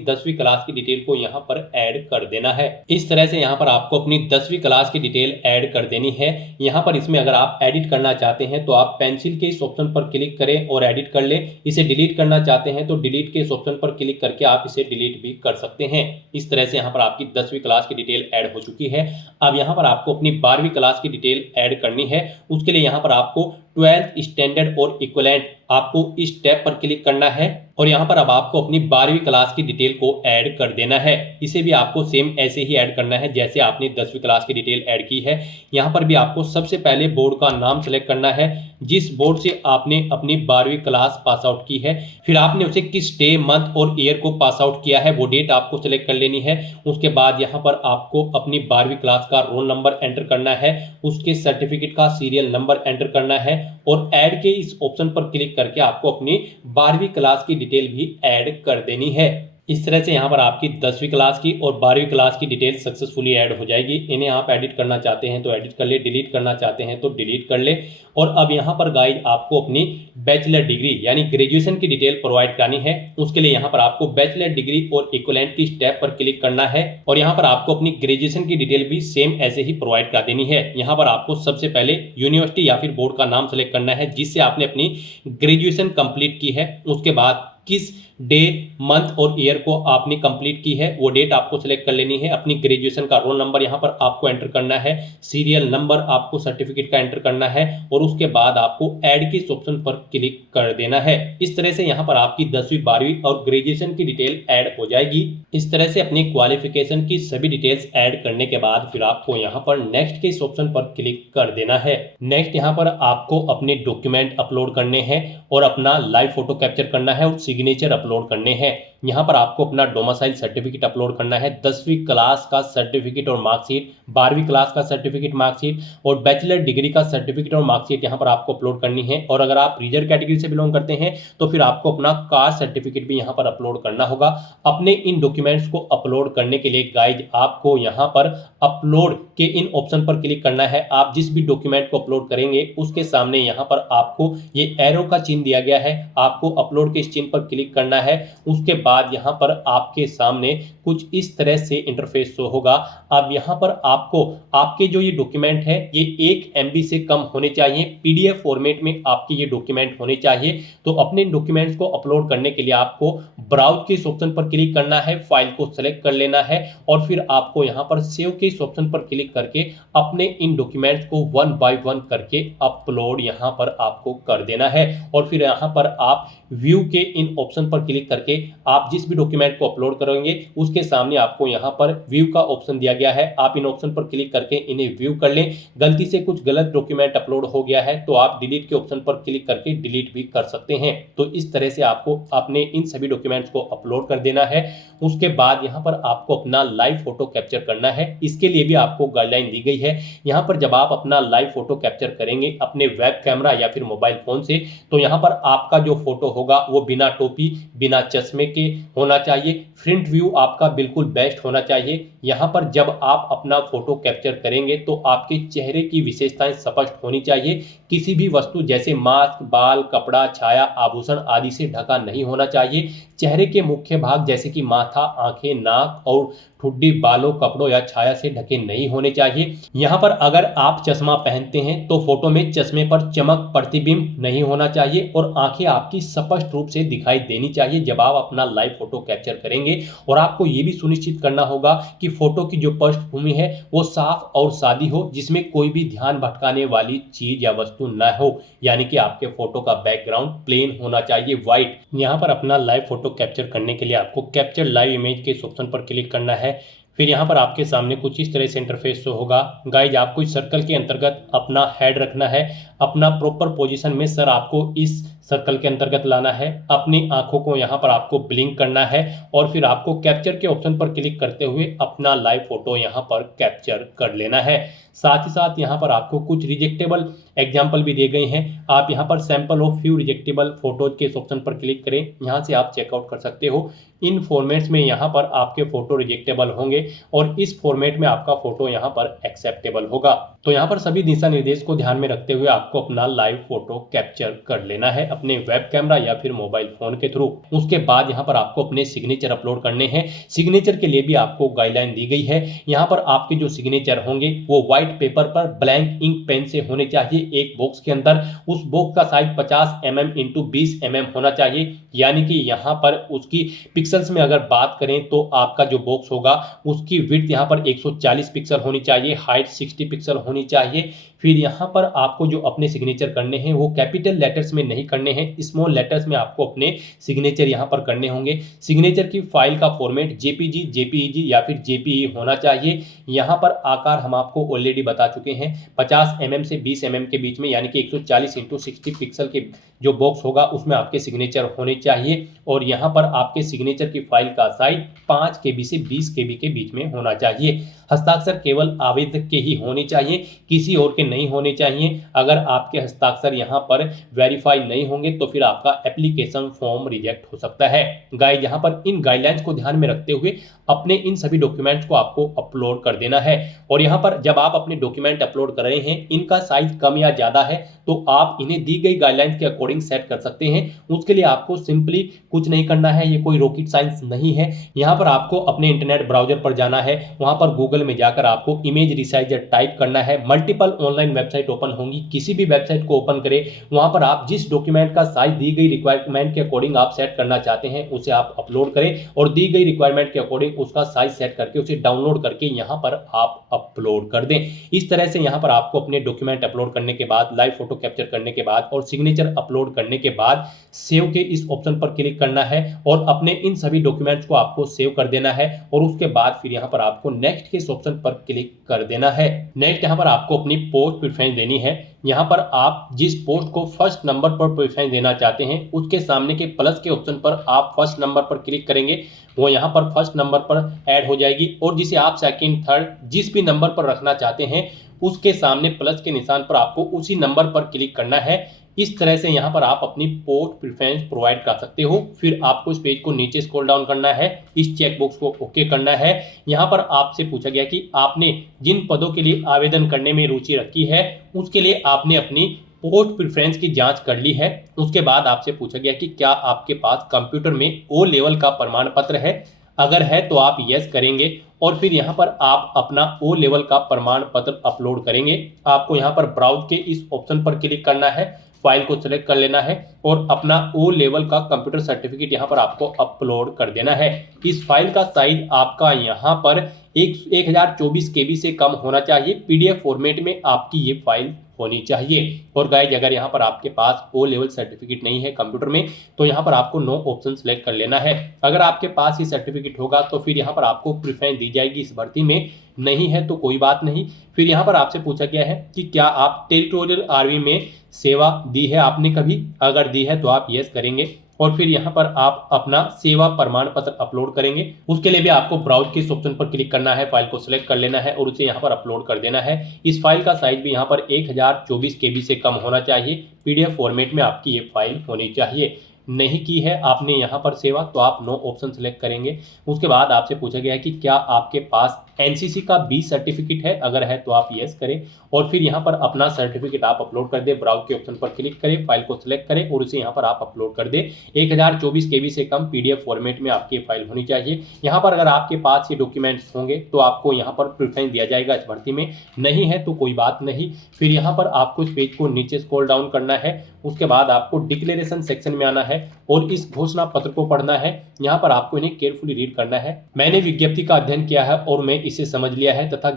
10वीं क्लास की डिटेल को यहाँ पर ऐड कर देना है। इस तरह से यहाँ पर आपको अपनी 10वीं क्लास की डिटेल ऐड कर देनी है। यहाँ पर इसमें अगर आप एडिट करना चाहते हैं तो आप पेंसिल के इस ऑप्शन पर क्लिक करें और एडिट कर ले। इसे डिलीट करना चाहते हैं तो डिलीट के इस ऑप्शन पर क्लिक करके आप इसे डिलीट भी कर सकते हैं। इस तरह से यहाँ पर आपकी 10वीं क्लास की डिटेल ऐड हो चुकी है। अब यहाँ पर आपको अपनी 12वीं क्लास की डिटेल ऐड करनी है। उसके लिए यहाँ पर आपको 12th स्टैंडर्ड और इक्विवेलेंट आपको इस टैब पर क्लिक करना है और यहाँ पर अब आपको अपनी 12वीं क्लास की डिटेल को ऐड कर देना है। इसे भी आपको सेम ऐसे ही ऐड करना है जैसे आपने 10वीं क्लास की डिटेल ऐड की है। यहाँ पर भी आपको सबसे पहले बोर्ड का नाम सेलेक्ट करना है जिस बोर्ड से आपने अपनी 12वीं क्लास पास आउट की है। फिर आपने उसे किस डे, मंथ और ईयर को पास आउट किया है वो डेट आपको सेलेक्ट कर लेनी है। उसके बाद यहाँ पर आपको अपनी 12वीं क्लास का रोल नंबर एंटर करना है, उसके सर्टिफिकेट का सीरियल नंबर एंटर करना है और ऐड के इस ऑप्शन पर क्लिक करके आपको अपनी 12वीं क्लास की डिटेल भी ऐड कर देनी है। इस तरह से यहाँ पर आपकी 10वीं क्लास की और 12वीं क्लास की डिटेल सक्सेसफुली ऐड हो जाएगी। इन्हें आप एडिट करना चाहते हैं तो एडिट कर ले, डिलीट करना चाहते हैं तो डिलीट कर ले। और अब यहाँ पर गाइस आपको अपनी बैचलर डिग्री यानी ग्रेजुएशन की डिटेल प्रोवाइड करानी है। उसके लिए यहाँ पर आपको बैचलर डिग्री और इक्विवेलेंट की स्टेप पर क्लिक करना है और यहाँ पर आपको अपनी ग्रेजुएशन की डिटेल भी सेम ऐसे ही प्रोवाइड करा देनी है। यहाँ पर आपको सबसे पहले यूनिवर्सिटी या फिर बोर्ड का नाम सेलेक्ट करना है जिससे आपने अपनी ग्रेजुएशन कंप्लीट की है। उसके बाद किस डे, मंथ और ईयर को आपने कंप्लीट की है वो डेट आपको सिलेक्ट कर लेनी है। अपनी ग्रेजुएशन का रोल नंबर यहाँ पर आपको एंटर करना है, सीरियल नंबर आपको सर्टिफिकेट का एंटर करना है और उसके बाद आपको ऐड के ऑप्शन पर क्लिक कर देना है। इस तरह से यहाँ पर आपकी 10वीं, 12वीं और ग्रेजुएशन की डिटेल ऐड हो जाएगी। इस तरह से अपनी क्वालिफिकेशन की सभी डिटेल्स ऐड करने के बाद फिर आपको यहाँ पर नेक्स्ट के इस ऑप्शन पर क्लिक कर देना है। नेक्स्ट यहाँ पर आपको अपने डॉक्यूमेंट अपलोड करने हैं और अपना लाइव फोटो कैप्चर करना है और सिग्नेचर अपलोड करने हैं। यहाँ पर आपको अपना डोमिसाइल सर्टिफिकेट अपलोड करना है, 10वीं क्लास का सर्टिफिकेट और मार्कशीट, 12वीं क्लास का सर्टिफिकेट मार्कशीट और बैचलर डिग्री का सर्टिफिकेट और मार्कशीट यहाँ पर आपको अपलोड करनी है। और अगर आप रिजर्व कैटेगरी से बिलोंग करते हैं तो फिर आपको अपना कास्ट सर्टिफिकेट भी यहाँ पर अपलोड करना होगा। अपने इन डॉक्यूमेंट्स को अपलोड करने के लिए गाइज आपको यहाँ पर अपलोड के इन ऑप्शन पर क्लिक करना है। आप जिस भी डॉक्यूमेंट को अपलोड करेंगे उसके सामने यहाँ पर आपको ये एरो का चिन्ह दिया गया है, आपको अपलोड के इस चिन्ह पर क्लिक करना है। उसके बाद यहाँ पर आपके सामने कुछ इस तरह से इंटरफेस शो होगा। अब यहाँ पर आपको आपके जो ये डॉक्यूमेंट है ये 1 MB से कम होने चाहिए, PDF फॉर्मेट में आपके ये डॉक्यूमेंट होने चाहिए। तो अपने डॉक्यूमेंट्स को अपलोड करने के लिए आपको ब्राउज के इस ऑप्शन पर क्लिक करना है, फाइल को सेलेक्ट कर लेना है और फिर आपको यहाँ पर सेव के इस ऑप्शन पर क्लिक करके अपने इन डॉक्यूमेंट्स को 1 by 1 करके अपलोड यहाँ पर आपको कर देना है। और फिर यहाँ पर आप व्यू के इन ऑप्शन पर क्लिक करके आप जिस भी डॉक्यूमेंट को अपलोड करेंगे उसके सामने आपको यहाँ पर व्यू का ऑप्शन दिया गया है, आप इन ऑप्शन पर क्लिक करके इन्हें व्यू कर लें। गलती से कुछ गलत डॉक्यूमेंट अपलोड हो गया है तो आप डिलीट के ऑप्शन पर क्लिक करके डिलीट भी कर सकते हैं। तो इस तरह से आपको अपने इन सभी डॉक्यूमेंट्स को अपलोड कर देना है। उसके बाद यहाँ पर आपको अपना लाइव फोटो कैप्चर करना है। इसके लिए भी आपको गाइडलाइन दी गई है। यहाँ पर जब आप अपना लाइव फोटो कैप्चर करेंगे अपने वेब कैमरा या फिर मोबाइल फोन से तो यहाँ पर आपका जो फोटो होगा वो बिना टोपी, बिना चश्मे के होना चाहिए। फ्रंट व्यू आपका बिल्कुल बेस्ट होना चाहिए। यहाँ पर जब आप अपना फोटो कैप्चर करेंगे तो आपके चेहरे की विशेषताएं स्पष्ट होनी चाहिए। किसी भी वस्तु जैसे मास्क, बाल, कपड़ा, छाया, आभूषण आदि से ढका नहीं होना चाहिए। चेहरे के मुख्य भाग जैसे कि माथा, आंखें, नाक और ठुड्डी बालों, कपड़ों या छाया से ढके नहीं होने चाहिए। यहाँ पर अगर आप चश्मा पहनते हैं तो फोटो में चश्मे पर चमक, प्रतिबिंब नहीं होना चाहिए और आंखें आपकी स्पष्ट रूप से दिखाई देनी चाहिए जब आप अपना लाइव फोटो कैप्चर करेंगे। और आपको ये भी सुनिश्चित करना होगा कि फोटो की जो पृष्ठभूमि है वो साफ और सादी हो, जिसमें कोई भी ध्यान भटकाने वाली चीज या वस्तु न हो, यानी कि आपके फोटो का बैकग्राउंड प्लेन होना चाहिए, व्हाइट। यहाँ पर अपना लाइव फोटो कैप्चर करने के लिए आपको कैप्चर लाइव इमेज के इस ऑप्शन पर क्लिक करना है। फिर यहाँ पर आपके सामने कुछ इस तरह से इंटरफेस शो होगा। गाइज आपको इस सर्कल के अंतर्गत अपना हेड रखना है। अपना प्रॉपर पोजीशन में सर आपको इस सर्कल के अंतर्गत लाना है, अपनी आंखों को यहाँ पर आपको ब्लिंक करना है और फिर आपको कैप्चर के ऑप्शन पर क्लिक करते हुए अपना लाइव फोटो यहाँ पर कैप्चर कर लेना है। साथ ही साथ यहाँ पर आपको कुछ रिजेक्टेबल एग्जाम्पल भी दिए गए हैं। आप यहाँ पर सैंपल ऑफ फ्यू रिजेक्टेबल फोटोज के इस ऑप्शन पर क्लिक करें, यहाँ से आप चेकआउट कर सकते हो। इन फॉर्मेट्स में यहाँ पर आपके फोटो रिजेक्टेबल होंगे और इस फॉर्मेट में आपका फोटो यहाँ पर एक्सेप्टेबल होगा। तो यहाँ पर सभी दिशा निर्देश को ध्यान में रखते हुए आपको अपना लाइव फोटो कैप्चर कर लेना है अपने वेब कैमरा या फिर मोबाइल फोन के थ्रू। उसके बाद यहाँ पर आपको अपने सिग्नेचर अपलोड करने हैं। सिग्नेचर के लिए भी आपको गाइडलाइन दी गई है। यहाँ पर आपके जो सिग्नेचर होंगे वो व्हाइट पेपर पर ब्लैंक इंक पेन से होने चाहिए एक बॉक्स के अंदर। उस बॉक्स का साइज 50 mm इंटू 20 mm होना चाहिए, यानी कि यहाँ पर उसकी पिक्सल्स में अगर बात करें तो आपका जो बॉक्स होगा उसकी विड्थ यहाँ पर 140 पिक्सल होनी चाहिए, हाइट 60 पिक्सल होनी चाहिए। फिर यहाँ पर आपको जो अपने सिग्नेचर करने हैं वो कैपिटल लेटर्स में नहीं करने हैं, स्मॉल लेटर्स में आपको अपने सिग्नेचर यहाँ पर करने होंगे। सिग्नेचर की फाइल का फॉर्मेट जेपीजी, जेपीईजी या फिर जेपीई होना चाहिए। यहाँ पर आकार हम आपको ऑलरेडी बता चुके हैं, 50 mm से 20 mm के बीच में, यानी कि 140 इंटू 60 पिक्सल के जो बॉक्स होगा उसमें आपके सिग्नेचर होने चाहिए। और यहाँ पर आपके सिग्नेचर की फाइल का साइज 5 KB से 20 KB के बीच में होना चाहिए। हस्ताक्षर केवल आवेदक के ही होने चाहिए, किसी और के नहीं होने चाहिए। अगर आपके हस्ताक्षर यहाँ पर वेरीफाई नहीं होंगे तो फिर आपका एप्लीकेशन फॉर्म रिजेक्ट हो सकता है। गाइस, यहाँ पर इन गाइडलाइंस को ध्यान में रखते हुए अपने इन सभी डॉक्यूमेंट्स को आपको अपलोड कर देना है। और यहाँ पर जब आप अपने डॉक्यूमेंट अपलोड कर रहे हैं, इनका साइज कम या ज़्यादा है तो आप इन्हें दी गई गाइडलाइंस के अकॉर्डिंग सेट कर सकते हैं। उसके लिए आपको सिंपली कुछ नहीं करना है, ये कोई रॉकेट साइंस नहीं है। यहाँ पर आपको अपने इंटरनेट ब्राउजर पर जाना है, वहाँ पर गूगल में जाकर आपको इमेज रिसाइजर टाइप करना है। मल्टीपल ऑनलाइन वेबसाइट ओपन होंगी, किसी भी वेबसाइट को ओपन करें, वहाँ पर आप जिस डॉक्यूमेंट का साइज दी गई रिक्वायरमेंट के अकॉर्डिंग आप सेट करना चाहते हैं उसे आप अपलोड करें और दी गई रिक्वायरमेंट के अकॉर्डिंग उसका साइज सेट करके उसे डाउनलोड करके यहाँ पर आप अपलोड कर दें। इस तरह से यहाँ पर आपको अपने डॉक्यूमेंट अपलोड करने के बाद, लाइव फोटो कैप्चर करने के बाद और सिग्नेचर अपलोड करने के बाद सेव के इस ऑप्शन पर क्लिक करना है और अपने इन सभी डॉक्यूमेंट्स को आपको सेव कर देना है। और उसके बाद फिर यहाँ पर आपको नेक्स्ट के इस ऑप्शन पर क्लिक कर देना है। नेक्स्ट यहाँ पर आपको अपनी पोस्ट प्रेफरेंस देनी है। यहाँ पर आप जिस पोस्ट को फर्स्ट नंबर पर प्रेफरेंस देना चाहते हैं उसके सामने के प्लस के ऑप्शन पर आप फर्स्ट नंबर पर क्लिक करेंगे, वो यहाँ पर फर्स्ट नंबर पर ऐड हो जाएगी। और जिसे आप सेकंड, थर्ड जिस भी नंबर पर रखना चाहते हैं उसके सामने प्लस के निशान पर आपको उसी नंबर पर क्लिक करना है। इस तरह से यहाँ पर आप अपनी पोस्ट प्रेफरेंस प्रोवाइड कर सकते हो। फिर आपको इस पेज को नीचे स्क्रॉल डाउन करना है, इस चेकबॉक्स को ओके करना है। यहाँ पर आपसे पूछा गया कि आपने जिन पदों के लिए आवेदन करने में रुचि रखी है उसके लिए आपने अपनी पोस्ट प्रेफरेंस की जांच कर ली है। उसके बाद आपसे पूछा गया कि क्या आपके पास कंप्यूटर में ओ लेवल का प्रमाण पत्र है, अगर है तो आप यस करेंगे और फिर यहाँ पर आप अपना ओ लेवल का प्रमाण पत्र अपलोड करेंगे। आपको यहाँ पर ब्राउज के इस ऑप्शन पर क्लिक करना है, फाइल को सिलेक्ट कर लेना है और अपना ओ लेवल का कंप्यूटर सर्टिफिकेट यहाँ पर आपको अपलोड कर देना है। इस फाइल का साइज आपका यहाँ पर 1024 KB से कम होना चाहिए। PDF फॉर्मेट में आपकी ये फाइल होनी चाहिए। और गाइज, अगर यहाँ पर आपके पास ओ लेवल सर्टिफिकेट नहीं है कंप्यूटर में तो यहाँ पर आपको नो ऑप्शन सेलेक्ट कर लेना है। अगर आपके पास ये सर्टिफिकेट होगा तो फिर यहाँ पर आपको प्रेफरेंस दी जाएगी इस भर्ती में, नहीं है तो कोई बात नहीं। फिर यहाँ पर आपसे पूछा गया है कि क्या आप टेरिटोरियल आर्मी में सेवा दी है आपने कभी, अगर दी है तो आप यस करेंगे और फिर यहाँ पर आप अपना सेवा प्रमाण पत्र अपलोड करेंगे। उसके लिए भी आपको ब्राउज के इस ऑप्शन पर क्लिक करना है, फाइल को सिलेक्ट कर लेना है और उसे यहाँ पर अपलोड कर देना है। इस फाइल का साइज भी यहाँ पर 1024 KB से कम होना चाहिए। PDF फॉर्मेट में आपकी ये फाइल होनी चाहिए। नहीं की है आपने यहाँ पर सेवा तो आप नो ऑप्शन सेलेक्ट करेंगे। उसके बाद आपसे पूछा गया है कि क्या आपके पास NCC का B सर्टिफिकेट है, अगर है तो आप यस करें और फिर यहाँ पर अपना सर्टिफिकेट आप अपलोड कर दें। ब्राउज के ऑप्शन पर क्लिक करें, फाइल को सिलेक्ट करें और उसे यहाँ पर आप अपलोड कर दें। 1024 KB से कम PDF फॉर्मेट में आपकी फाइल होनी चाहिए। यहाँ पर अगर आपके पास ये डॉक्यूमेंट्स होंगे तो आपको यहाँ पर प्रेफरेंस दिया जाएगा इस भर्ती में, नहीं है तो कोई बात नहीं। फिर यहाँ पर आपको इस पेज को नीचे स्क्रॉल डाउन करना है। उसके बाद आपको डिक्लेरेशन सेक्शन में आना है और इस घोषणा पत्र को पढ़ना है। यहाँ पर आपको इन्हें केयरफुली रीड करना है। मैंने विज्ञप्ति का अध्ययन किया है और मैं इसे समझ लिया है तथा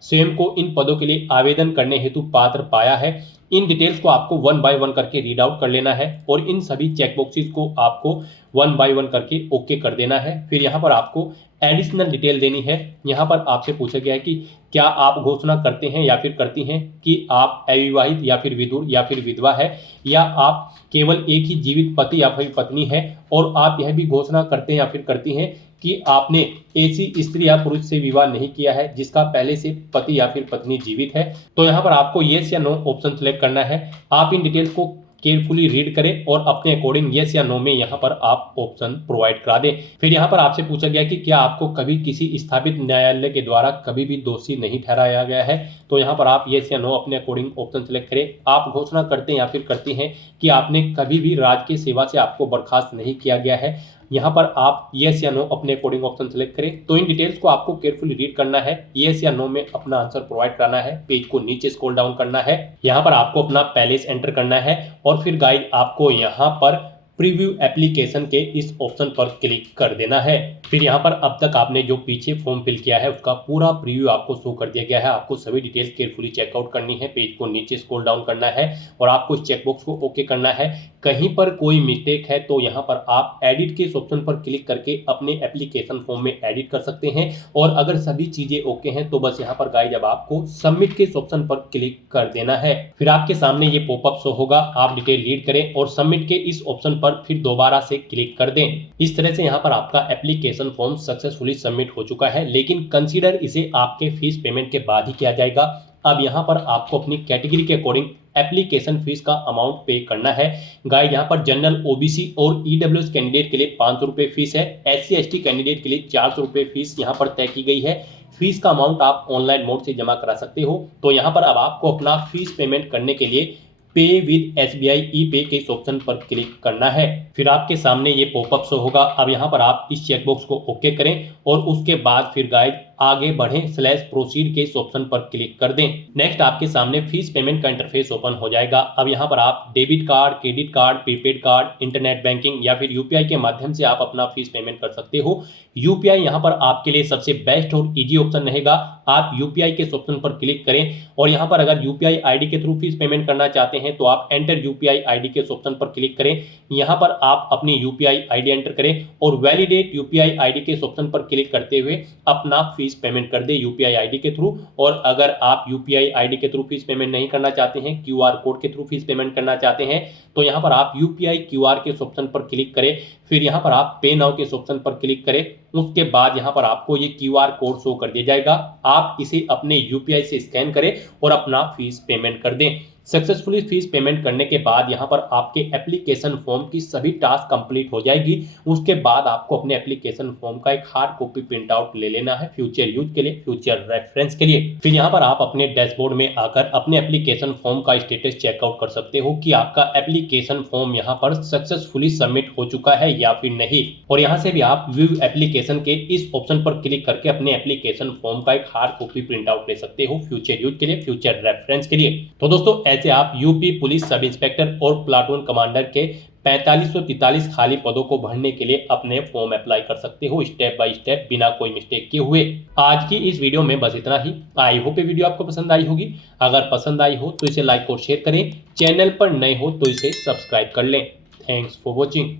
स्वयं को इन पदों के लिए आवेदन करने हेतु पात्र पाया है। इन डिटेल्स को आपको 1 बाय 1 करके रीड आउट कर लेना है और इन सभी चेकबॉक्सेस को आपको 1 बाय 1 करके ओके कर देना है। फिर यहाँ पर आपको एडिशनल डिटेल देनी है। यहाँ पर आपसे पूछा गया है कि क्या आप घोषणा करते हैं या फिर करती हैं कि आप अविवाहित या फिर विधुर या फिर विधवा है, या आप केवल एक ही जीवित पति या फिर पत्नी है, और आप यह भी घोषणा करते हैं या फिर करती हैं कि आपने ऐसी स्त्री या पुरुष से विवाह नहीं किया है जिसका पहले से पति या फिर पत्नी जीवित है। तो यहाँ पर आपको येस या नो ऑप्शन सेलेक्ट करना है। आप इन डिटेल्स को केयरफुली रीड करें और अपने अकॉर्डिंग येस या नो में यहाँ पर आप ऑप्शन प्रोवाइड करा दें। फिर यहाँ पर आपसे पूछा गया कि क्या आपको कभी किसी स्थापित न्यायालय के द्वारा कभी भी दोषी नहीं ठहराया गया है। तो यहाँ पर आप येस या नो अपने अकॉर्डिंग ऑप्शन सेलेक्ट करें। आप घोषणा करते हैं या फिर करती हैं कि आपने कभी भी राजकीय सेवा से आपको बर्खास्त नहीं किया गया है। यहाँ पर आप येस या नो अपने अकॉर्डिंग ऑप्शन सेलेक्ट करें। तो इन डिटेल्स को आपको केयरफुली रीड करना है, येस या नो में अपना आंसर प्रोवाइड करना है, पेज को नीचे स्क्रॉल डाउन करना है, यहाँ पर आपको अपना पैलेस एंटर करना है और फिर गाइड आपको यहाँ पर प्रीव्यू एप्लीकेशन के इस ऑप्शन पर क्लिक कर देना है। फिर यहाँ पर अब तक आपने जो पीछे फॉर्म फिल किया है उसका पूरा प्रीव्यू आपको शो कर दिया गया है। आपको सभी डिटेल्स केयरफुली चेकआउट करनी है, पेज को नीचे स्क्रॉल डाउन करना है और आपको इस चेकबॉक्स को ओके करना है। कहीं पर कोई मिस्टेक है तो यहाँ पर आप एडिट के इस ऑप्शन पर क्लिक करके अपने एप्लीकेशन फॉर्म में एडिट कर सकते हैं, और अगर सभी चीजें ओके हैं तो बस यहाँ पर गाइज अब आपको सबमिट के इस ऑप्शन पर क्लिक कर देना है। फिर आपके सामने ये पॉपअप शो होगा, आप डिटेल रीड करें और सबमिट के इस ऑप्शन पर फिर दोबारा से क्लिक कर दें। इस तरह से यहाँ पर आपका एप्लीकेशन फॉर्म सक्सेसफुली सबमिट हो चुका है, लेकिन कंसीडर इसे आपके फीस पेमेंट के बाद ही किया जाएगा। अब यहाँ पर आपको अपनी कैटेगरी के अकॉर्डिंग एप्लीकेशन फीस का अमाउंट पे करना है। गाइड यहाँ पर जनरल, ओबीसी और ईडब्ल्यूएस कैंडिडेट के लिए 500 रुपये फीस है। एससी एसटी कैंडिडेट के लिए 400 रुपये फीस यहाँ पर तय की गई है। फीस का अमाउंट आप ऑनलाइन मोड से जमा करा सकते हो। तो यहाँ पर अब आपको अपना फीस पेमेंट करने के लिए पे विद SBI ई पे के इस ऑप्शन पर क्लिक करना है। फिर आपके सामने ये पॉपअप शो होगा। अब यहाँ पर आप इस चेकबॉक्स को ओके करें और उसके बाद फिर गाइड आगे बढ़ें /प्रोसीड के इस ऑप्शन पर क्लिक कर दें। नेक्स्ट आपके सामने फीस पेमेंट का इंटरफेस ओपन हो जाएगा। अब यहाँ पर आप debit card, credit card, prepaid card, internet banking या फिर यूपीआई के माध्यम से आप अपना फीस पेमेंट कर सकते हो। यूपीआई यहाँ पर आपके लिए सबसे बेस्ट और इजी ऑप्शन रहेगा। आप यूपीआई के इस ऑप्शन पर क्लिक करें और यहाँ पर अगर यूपीआई आईडी के थ्रू फीस पेमेंट करना चाहते हैं तो आप एंटर यूपीआई आईडी के इस ऑप्शन पर क्लिक करें। यहाँ पर आप अपनी यूपीआई आईडी एंटर करें और वैलिडेट यूपीआई आईडी के इस ऑप्शन पर क्लिक करते हुए अपना फीस पेमेंट कर दे यूपीआई आईडी के थ्रू। और अगर आप यूपीआई आईडी के थ्रू फीस पेमेंट नहीं करना चाहते हैं, क्यूआर कोड के थ्रू फीस पेमेंट करना चाहते हैं, तो यहाँ पर आप यूपीआई क्यूआर के इस ऑप्शन पर क्लिक करें। फिर यहाँ पर आप पे नाउ के इस ऑप्शन पर क्लिक करें। उसके बाद यहाँ पर आपको ये क्यूआर कोड शो कर दिया जाएगा। आप इसे अपने यूपीआई से स्कैन करें और अपना फीस पेमेंट कर दें। सक्सेसफुली फीस पेमेंट करने के बाद यहाँ पर आपके एप्लीकेशन फॉर्म की सभी टास्क कंप्लीट हो जाएगी। उसके बाद आपको अपने एप्लीकेशन फॉर्म का एक हार्ड कॉपी प्रिंट आउट ले लेना है फ्यूचर यूज के लिए, फ्यूचर रेफरेंस के लिए। फिर यहाँ पर आप अपने डैशबोर्ड में आकर अपने एप्लीकेशन फॉर्म का स्टेटस चेकआउट कर सकते हो कि आपका एप्लीकेशन फॉर्म यहाँ पर सक्सेसफुली सबमिट हो चुका है या फिर नहीं। और यहाँ से भी आप व्यू एप्लीकेशन के इस ऑप्शन पर क्लिक करके अपने एप्लीकेशन फॉर्म का एक हार्ड कॉपी प्रिंट आउट ले सकते हो फ्यूचर यूज के लिए, फ्यूचर रेफरेंस के लिए। तो दोस्तों ऐसे आप यूपी पुलिस सब इंस्पेक्टर और प्लाटून कमांडर के 4543 खाली पदों को भरने के लिए अपने फॉर्म अप्लाई कर सकते हो स्टेप बाय स्टेप, बिना कोई मिस्टेक किए हुए। आज की इस वीडियो में बस इतना ही। आई होप ये वीडियो आपको पसंद आई होगी। अगर पसंद आई हो तो इसे लाइक और शेयर करें। चैनल पर नए हो तो इसे सब्सक्राइब कर लें। Thanks for watching.